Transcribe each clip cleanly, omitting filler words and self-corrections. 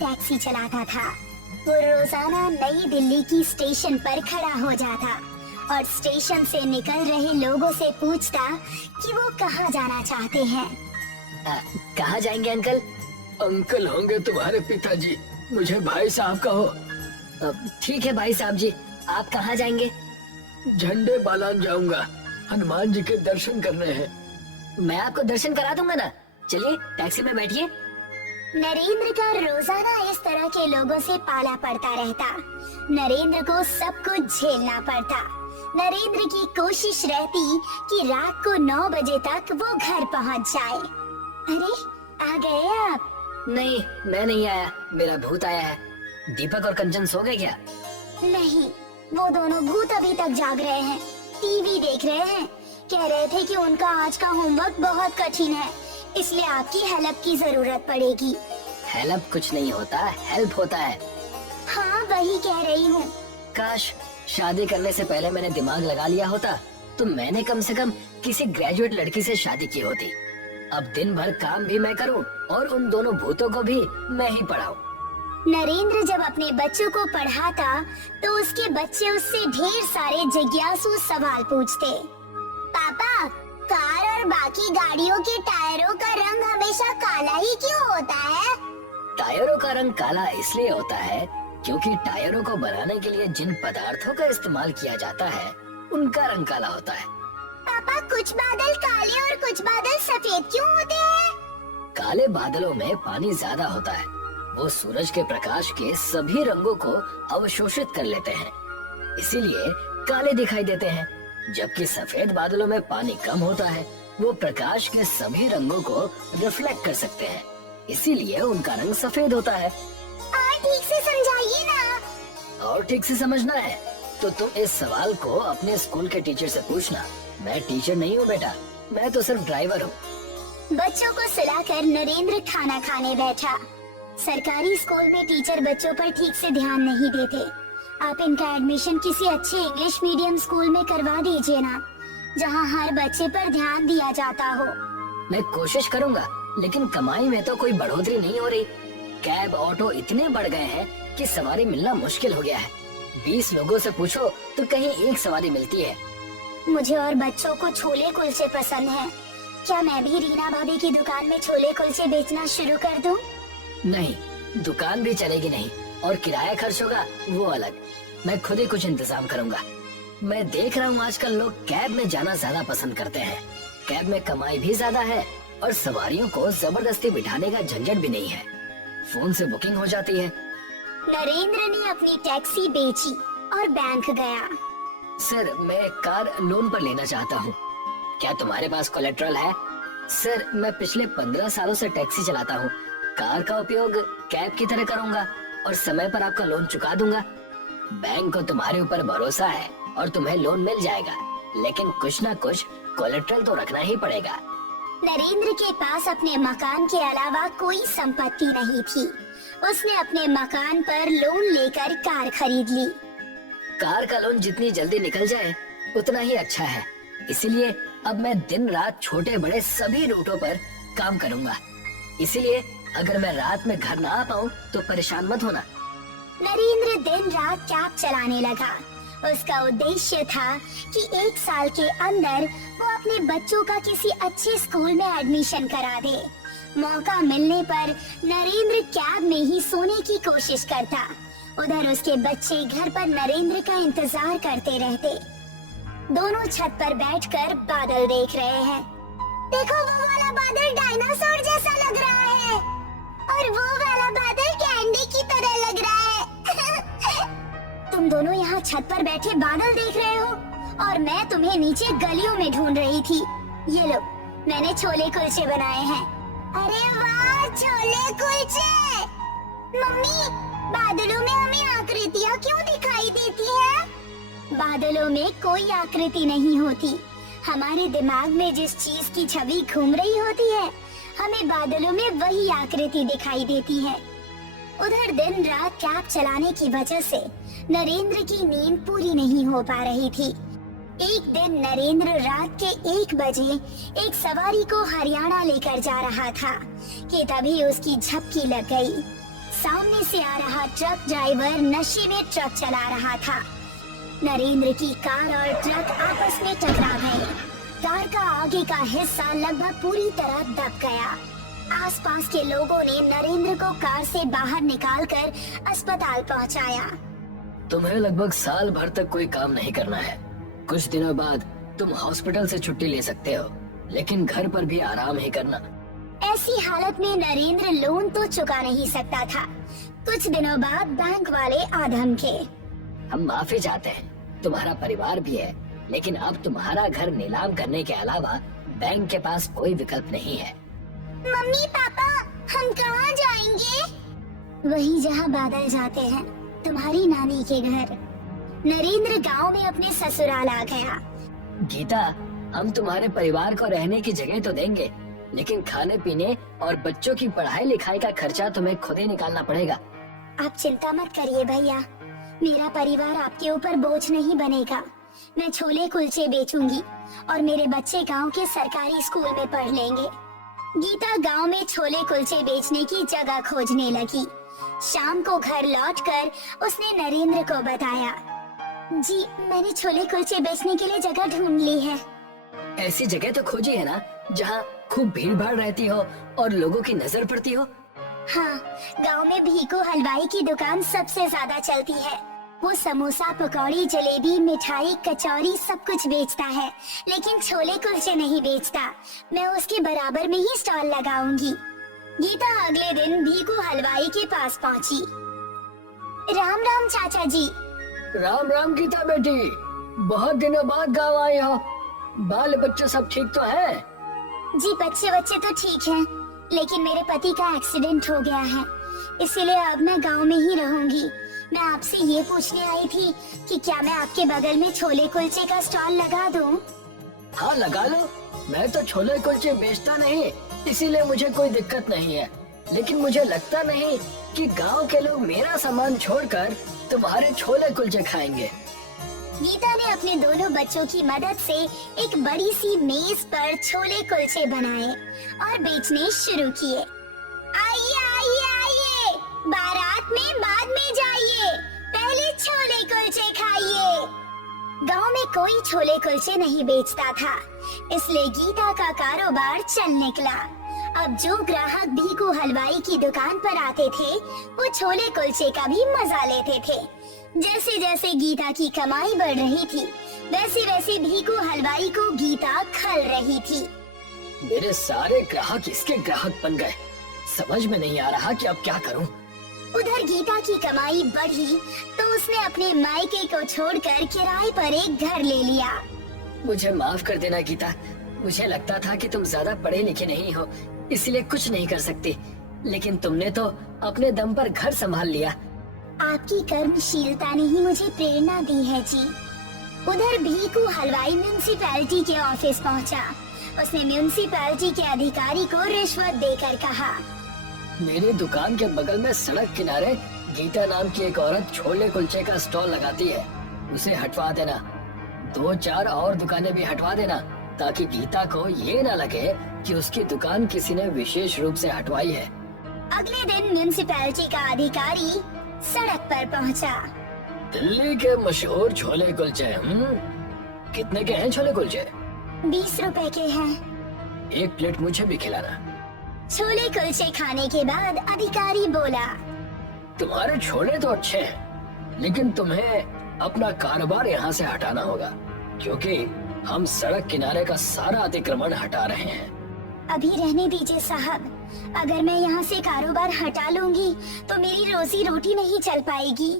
Taxi चलाता था। वो रोजाना नई दिल्ली की स्टेशन पर खड़ा हो जाता और स्टेशन से निकल रहे लोगों से पूछता कि वो कहाँ जाना चाहते हैं। कहाँ जाएंगे अंकल? अंकल होंगे तुम्हारे पिताजी, मुझे भाई साहब कहो। ठीक है भाई साहब जी, आप कहाँ जाएंगे? झंडे बालान जाऊंगा, हनुमान जी के दर्शन करने हैं। मैं आपको दर्शन करा दूंगा ना, चलिए टैक्सी में बैठिए। नरेंद्र का रोजाना इस तरह के लोगों से पाला पड़ता रहता। नरेंद्र को सब कुछ झेलना पड़ता। नरेंद्र की कोशिश रहती कि रात को 9 बजे तक वो घर पहुंच जाए। अरे आ गए आप? नहीं, मैं नहीं आया, मेरा भूत आया है। दीपक और कंचन सो गए क्या? नहीं, वो दोनों भूत अभी तक जाग रहे हैं, टीवी देख रहे हैं। कह रहे थे कि उनका आज का होमवर्क बहुत कठिन है, इसलिए आपकी हेल्प की जरूरत पड़ेगी। हेल्प कुछ नहीं होता, हेल्प होता है। हाँ वही कह रही हूँ। काश शादी करने से पहले मैंने दिमाग लगा लिया होता तो मैंने कम से कम किसी ग्रेजुएट लड़की से शादी की होती। अब दिन भर काम भी मैं करूँ और उन दोनों भूतों को भी मैं ही पढ़ाऊँ। नरेंद्र जब अपने बच्चों को पढ़ाता तो उसके बच्चे उससे ढेर सारे जिज्ञासु सवाल पूछते। पापा, कार और बाकी गाड़ियों के टायरों का रंग हमेशा काला ही क्यों होता है? टायरों का रंग काला इसलिए होता है क्योंकि टायरों को बनाने के लिए जिन पदार्थों का इस्तेमाल किया जाता है उनका रंग काला होता है। पापा, कुछ बादल काले और कुछ बादल सफेद क्यों होते हैं? काले बादलों में पानी ज्यादा होता है, वो सूरज के प्रकाश के सभी रंगों को अवशोषित कर लेते हैं, इसीलिए काले दिखाई देते हैं। जबकि सफेद बादलों में पानी कम होता है, वो प्रकाश के सभी रंगों को रिफ्लेक्ट कर सकते हैं, इसीलिए उनका रंग सफेद होता है। और ठीक से समझाइए ना। और ठीक से समझना है तो तुम इस सवाल को अपने स्कूल के टीचर से पूछना। मैं टीचर नहीं हूँ बेटा, मैं तो सिर्फ ड्राइवर हूँ। बच्चों को सुलाकर नरेंद्र खाना खाने बैठा। सरकारी स्कूल में टीचर बच्चों पर ठीक से ध्यान नहीं देते। आप इनका एडमिशन किसी अच्छे इंग्लिश मीडियम स्कूल में करवा दीजिए ना, जहाँ हर बच्चे पर ध्यान दिया जाता हो। मैं कोशिश करूँगा, लेकिन कमाई में तो कोई बढ़ोतरी नहीं हो रही। कैब ऑटो इतने बढ़ गए हैं कि सवारी मिलना मुश्किल हो गया है। 20 लोगों से पूछो तो कहीं एक सवारी मिलती है। मुझे और बच्चों को छोले कुलचे पसंद है। क्या मैं भी रीना भाभी की दुकान में छोले कुलचे बेचना शुरू कर दूं? नहीं, दुकान भी चलेगी नहीं और किराया खर्च होगा वो अलग। मैं खुद ही कुछ इंतजाम करूंगा। मैं देख रहा हूँ आजकल लोग कैब में जाना ज्यादा पसंद करते हैं। कैब में कमाई भी ज्यादा है और सवारियों को जबरदस्ती बिठाने का झंझट भी नहीं है, फोन से बुकिंग हो जाती है। नरेंद्र ने अपनी टैक्सी बेची और बैंक गया। सर, मैं कार लोन पर लेना चाहता हूँ, क्या तुम्हारे पास कोलेट्रल है? सर, मैं पिछले 15 सालों से टैक्सी चलाता हूँ। कार का उपयोग कैब की तरह करूँगा और समय पर आपका लोन चुका दूंगा। बैंक को तुम्हारे ऊपर भरोसा है और तुम्हें लोन मिल जाएगा, लेकिन कुछ ना कुछ कोलेट्रल तो रखना ही पड़ेगा। नरेंद्र के पास अपने मकान के अलावा कोई संपत्ति नहीं थी। उसने अपने मकान पर लोन लेकर कार खरीद ली। कार का लोन जितनी जल्दी निकल जाए उतना ही अच्छा है, इसीलिए अब मैं दिन रात छोटे बड़े सभी रूटों पर काम करूंगा। इसीलिए अगर मैं रात में घर ना आ पाऊँ तो परेशान मत होना। नरेंद्र दिन रात कैब चलाने लगा। उसका उद्देश्य था कि 1 साल के अंदर वो अपने बच्चों का किसी अच्छे स्कूल में एडमिशन करा दे। मौका मिलने पर नरेंद्र कैब में ही सोने की कोशिश करता। उधर उसके बच्चे घर पर नरेंद्र का इंतजार करते रहते। दोनों छत पर बैठकर बादल देख रहे हैं। देखो, वो वाला बादल डायनासोर जैसा लग रहा है और वो वाला बादल कैंडी की तरह लग रहा है। तुम दोनों यहाँ छत पर बैठे बादल देख रहे हो और मैं तुम्हें नीचे गलियों में ढूंढ रही थी। ये लो, मैंने छोले कुलचे बनाए हैं। अरे वाह, छोले कुलचे! मम्मी, बादलों में हमें आकृतियाँ क्यों दिखाई देती हैं? बादलों में कोई आकृति नहीं होती। हमारे दिमाग में जिस चीज की छवि घूम रही होती है, हमें बादलों में वही आकृति दिखाई देती है। उधर दिन रात कैब चलाने की वजह से नरेंद्र की नींद पूरी नहीं हो पा रही थी। एक दिन नरेंद्र रात के 1 बजे एक सवारी को हरियाणा लेकर जा रहा था कि तभी उसकी झपकी लग गई। सामने से आ रहा ट्रक ड्राइवर नशे में ट्रक चला रहा था। नरेंद्र की कार और ट्रक आपस में टकरा गए। कार का आगे का हिस्सा लगभग पूरी तरह दब गया। आसपास के लोगों ने नरेंद्र को कार से बाहर निकालकर अस्पताल पहुंचाया। तुम्हें लगभग साल भर तक कोई काम नहीं करना है। कुछ दिनों बाद तुम हॉस्पिटल से छुट्टी ले सकते हो, लेकिन घर पर भी आराम ही करना। ऐसी हालत में नरेंद्र लोन तो चुका नहीं सकता था। कुछ दिनों बाद बैंक वाले आ धमके। हम माफी चाहते हैं, तुम्हारा परिवार भी है, लेकिन अब तुम्हारा घर नीलाम करने के अलावा बैंक के पास कोई विकल्प नहीं है। मम्मी पापा, हम कहाँ जाएंगे? वही जहाँ बादल जाते हैं, तुम्हारी नानी के घर। नरेंद्र गांव में अपने ससुराल आ गया। गीता, हम तुम्हारे परिवार को रहने की जगह तो देंगे, लेकिन खाने पीने और बच्चों की पढ़ाई लिखाई का खर्चा तुम्हें खुद ही निकालना पड़ेगा। आप चिंता मत करिए भैया, मेरा परिवार आपके ऊपर बोझ नहीं बनेगा। मैं छोले कुलचे बेचूंगी और मेरे बच्चे गांव के सरकारी स्कूल में पढ़ लेंगे। गीता गांव में छोले कुलचे बेचने की जगह खोजने लगी। शाम को घर लौटकर उसने नरेंद्र को बताया, जी मैंने छोले कुलचे बेचने के लिए जगह ढूंढ ली है। ऐसी जगह तो खोजी है ना जहाँ खूब भीड़ भाड़ रहती हो और लोगों की नजर पड़ती हो। हाँ, गांव में भीकू हलवाई की दुकान सबसे ज्यादा चलती है। वो समोसा, पकौड़ी, जलेबी, मिठाई, कचौरी सब कुछ बेचता है, लेकिन छोले कुलचे नहीं बेचता। मैं उसके बराबर में ही स्टॉल लगाऊंगी। गीता अगले दिन भीकू हलवाई के पास पहुंची। राम राम चाचा जी। राम राम गीता बेटी, बहुत दिनों बाद गाँव आई हो। बाल बच्चे सब ठीक तो है? जी बच्चे तो ठीक हैं, लेकिन मेरे पति का एक्सीडेंट हो गया है, इसीलिए अब मैं गांव में ही रहूंगी। मैं आपसे ये पूछने आई थी कि क्या मैं आपके बगल में छोले कुलचे का स्टॉल लगा दूं? हाँ लगा लो, मैं तो छोले कुलचे बेचता नहीं, इसीलिए मुझे कोई दिक्कत नहीं है। लेकिन मुझे लगता नहीं कि गांव के लोग मेरा सामान छोड़कर तुम्हारे छोले कुलचे खाएंगे। गीता ने अपने दोनों बच्चों की मदद से एक बड़ी सी मेज पर छोले कुलचे बनाए और बेचने शुरू किए। आइए आइए आइए, बारात में बाद में जाइए, पहले छोले कुलचे खाइए। गांव में कोई छोले कुलचे नहीं बेचता था, इसलिए गीता का कारोबार चल निकला। अब जो ग्राहक भीकू हलवाई की दुकान पर आते थे, वो छोले कुलचे का भी मजा लेते थे। जैसे जैसे गीता की कमाई बढ़ रही थी, वैसे वैसे भीकू हलवाई को गीता खल रही थी। मेरे सारे ग्राहक इसके ग्राहक बन गए, समझ में नहीं आ रहा कि अब क्या करूं। उधर गीता की कमाई बढ़ी तो उसने अपने मायके को छोड़कर किराए पर एक घर ले लिया। मुझे माफ कर देना गीता, मुझे लगता था कि तुम ज्यादा पढ़े लिखे नहीं हो, इसलिए कुछ नहीं कर सकती, लेकिन तुमने तो अपने दम पर घर संभाल लिया। आपकी कर्मशीलता ने ही मुझे प्रेरणा दी है जी। उधर भीकू हलवाई म्यूनिसिपैलिटी के ऑफिस पहुंचा। उसने म्यूनिसिपैलिटी के अधिकारी को रिश्वत देकर कहा, मेरी दुकान के बगल में सड़क किनारे गीता नाम की एक औरत छोले कुलचे का स्टॉल लगाती है, उसे हटवा देना। 2-4 और दुकानें भी हटवा देना, ताकि गीता को ये न लगे कि उसकी दुकान किसी ने विशेष रूप से हटवाई है। अगले दिन म्यूनिसिपैलिटी का अधिकारी सड़क पर पहुंचा। दिल्ली के मशहूर छोले कुलचे, कितने के हैं छोले कुलचे? 20 रुपए के हैं। 1 प्लेट मुझे भी खिलाना। छोले कुलचे खाने के बाद अधिकारी बोला, तुम्हारे छोले तो अच्छे हैं, लेकिन तुम्हें अपना कारोबार यहाँ से हटाना होगा, क्योंकि हम सड़क किनारे का सारा अतिक्रमण हटा रहे हैं। अभी रहने दीजिए साहब, अगर मैं यहाँ से कारोबार हटा लूंगी तो मेरी रोजी रोटी नहीं चल पाएगी।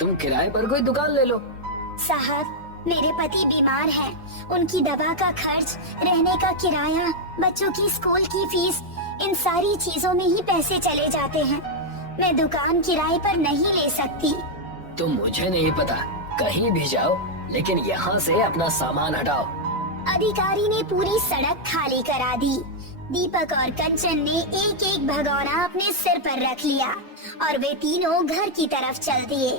तुम किराए पर कोई दुकान ले लो। साहब, मेरे पति बीमार हैं, उनकी दवा का खर्च, रहने का किराया, बच्चों की स्कूल की फीस, इन सारी चीजों में ही पैसे चले जाते हैं। मैं दुकान किराए पर नहीं ले सकती। तुम मुझे नहीं पता, कहीं भी जाओ, लेकिन यहाँ से अपना सामान हटाओ। अधिकारी ने पूरी सड़क खाली करा दी। दीपक और कंचन ने एक एक भगोना अपने सिर पर रख लिया और वे तीनों घर की तरफ चल दिए।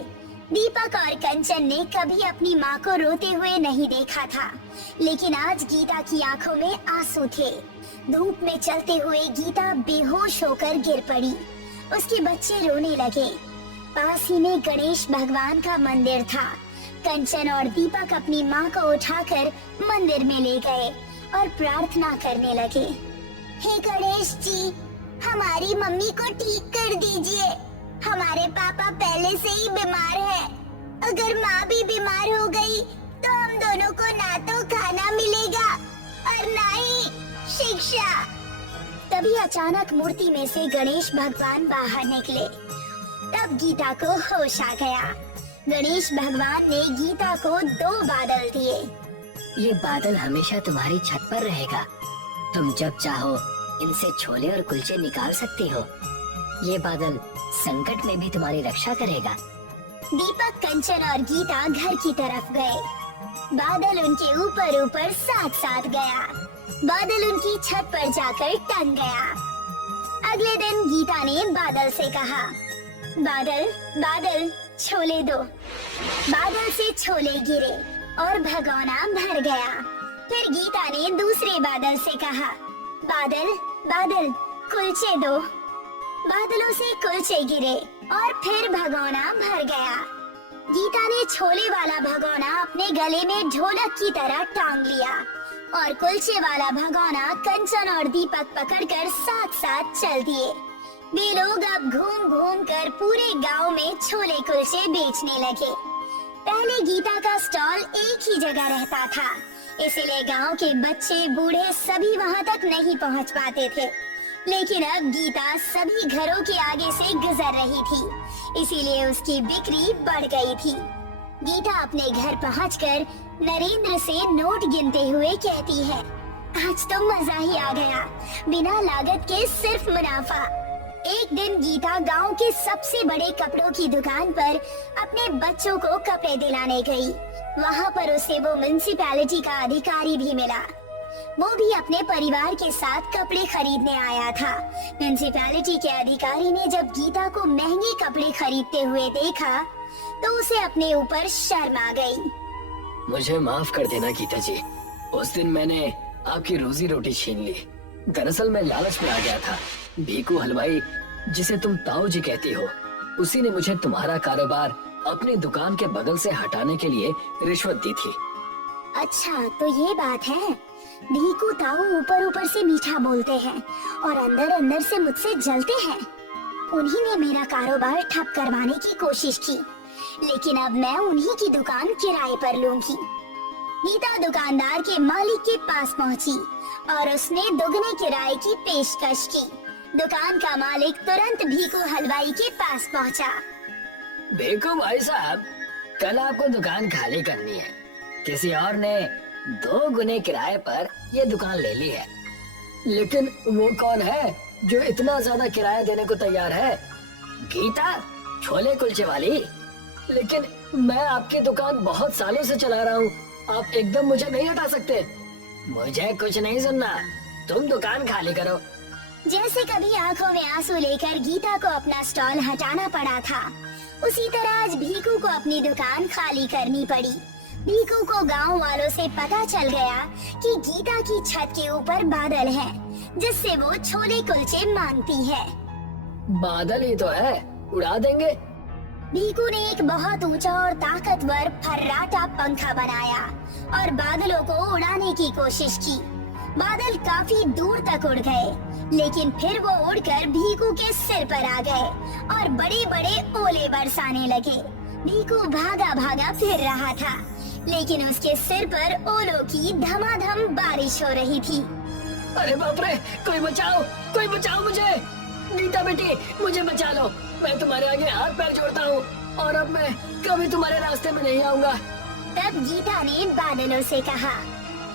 दीपक और कंचन ने कभी अपनी माँ को रोते हुए नहीं देखा था, लेकिन आज गीता की आंखों में आंसू थे। धूप में चलते हुए गीता बेहोश होकर गिर पड़ी। उसके बच्चे रोने लगे। पास ही में गणेश भगवान का मंदिर था। कंचन और दीपक अपनी माँ को उठाकर मंदिर में ले गए और प्रार्थना करने लगे। हे गणेश जी, हमारी मम्मी को ठीक कर दीजिए। हमारे पापा पहले से ही बीमार है। अगर माँ भी बीमार हो गई तो हम दोनों को ना तो खाना मिलेगा और ना ही शिक्षा। तभी अचानक मूर्ति में से गणेश भगवान बाहर निकले। तब गीता को होश आ गया। गणेश भगवान ने गीता को 2 बादल दिए। ये बादल हमेशा तुम्हारी छत पर रहेगा। तुम जब चाहो इनसे छोले और कुलचे निकाल सकती हो। ये बादल संकट में भी तुम्हारी रक्षा करेगा। दीपक, कंचन और गीता घर की तरफ गए। बादल उनके ऊपर ऊपर साथ साथ गया। बादल उनकी छत पर जाकर टंग गया। अगले दिन गीता ने बादल से कहा, बादल बादल छोले दो। बादल से छोले गिरे और भगोना भर गया। फिर गीता ने दूसरे बादल से कहा, बादल बादल कुलचे दो। बादलों से कुलचे गिरे और फिर भगोना भर गया। गीता ने छोले वाला भगोना अपने गले में ढोलक की तरह टांग लिया और कुलचे वाला भगोना कंचन और दीपक पकड़कर साथ साथ चल दिए। वे लोग अब घूम घूम कर पूरे गांव में छोले कुलचे बेचने लगे। पहले गीता का स्टॉल एक ही जगह रहता था, इसलिए गांव के बच्चे बूढ़े सभी वहां तक नहीं पहुंच पाते थे। लेकिन अब गीता सभी घरों के आगे से गुजर रही थी, इसीलिए उसकी बिक्री बढ़ गई थी। गीता अपने घर पहुंचकर नरेंद्र से नोट गिनते हुए कहती है, आज तो मजा ही आ गया, बिना लागत के सिर्फ मुनाफा। एक दिन गीता गांव के सबसे बड़े कपड़ों की दुकान पर अपने बच्चों को कपड़े दिलाने गई। वहां पर उसे वो म्युनिसिपैलिटी का अधिकारी भी मिला। वो भी अपने परिवार के साथ कपड़े खरीदने आया था। म्युनिसिपैलिटी के अधिकारी ने जब गीता को महंगे कपड़े खरीदते हुए देखा तो उसे अपने ऊपर शर्म आ गई। मुझे माफ कर देना गीता जी, उस दिन मैंने आपकी रोजी रोटी छीन ली। दरअसल मैं लालच में आ गया था। भीकू हलवाई, जिसे तुम ताऊ जी कहती हो, उसी ने मुझे तुम्हारा कारोबार अपनी दुकान के बगल से हटाने के लिए रिश्वत दी थी। अच्छा, तो ये बात है। भीकू ताऊ ऊपर ऊपर से मीठा बोलते हैं और अंदर अंदर से मुझसे जलते हैं। उन्हीं ने मेरा कारोबार ठप करवाने की कोशिश की, लेकिन अब मैं उन्हीं की दुकान किराए पर लूंगी। गीता दुकानदार के मालिक के पास पहुंची और उसने दोगुने किराए की पेशकश की। दुकान का मालिक तुरंत भीकू हलवाई के पास पहुंचा। भीकू भाई साहब, कल आपको दुकान खाली करनी है। किसी और ने 2 गुने किराए पर ये दुकान ले ली है। लेकिन वो कौन है जो इतना ज्यादा किराया देने को तैयार है? गीता, छोले कुलचे वाली। लेकिन मैं आपकी दुकान बहुत सालों से चला रहा हूँ, आप एकदम मुझे नहीं हटा सकते। मुझे कुछ नहीं सुनना, तुम दुकान खाली करो। जैसे कभी आंखों में आंसू लेकर गीता को अपना स्टॉल हटाना पड़ा था, उसी तरह आज भीकू को अपनी दुकान खाली करनी पड़ी। भीकू को गांव वालों से पता चल गया कि गीता की छत के ऊपर बादल है, जिससे वो छोले कुलचे मांगती है। बादल ही तो है, उड़ा देंगे। भीकू ने एक बहुत ऊंचा और ताकतवर फर्राटा पंखा बनाया और बादलों को उड़ाने की कोशिश की। बादल काफी दूर तक उड़ गए, लेकिन फिर वो उड़कर भीकू के सिर पर आ गए और बड़े बड़े ओले बरसाने लगे। भीकू भागा भागा फिर रहा था, लेकिन उसके सिर पर ओलों की धमाधम बारिश हो रही थी। अरे बाप रे, कोई बचाओ मुझे। गीता बेटी, मुझे बचा लो, मैं तुम्हारे आगे हाथ पैर जोड़ता हूँ और अब मैं कभी तुम्हारे रास्ते में नहीं आऊंगा। तब गीता ने बादलों से कहा,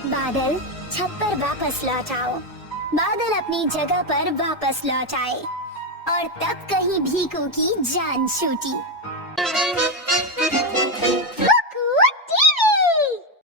बादल छत पर वापस लौट आओ। बादल अपनी जगह पर वापस लौट आए और तब कहीं भीकू की जान छूटी।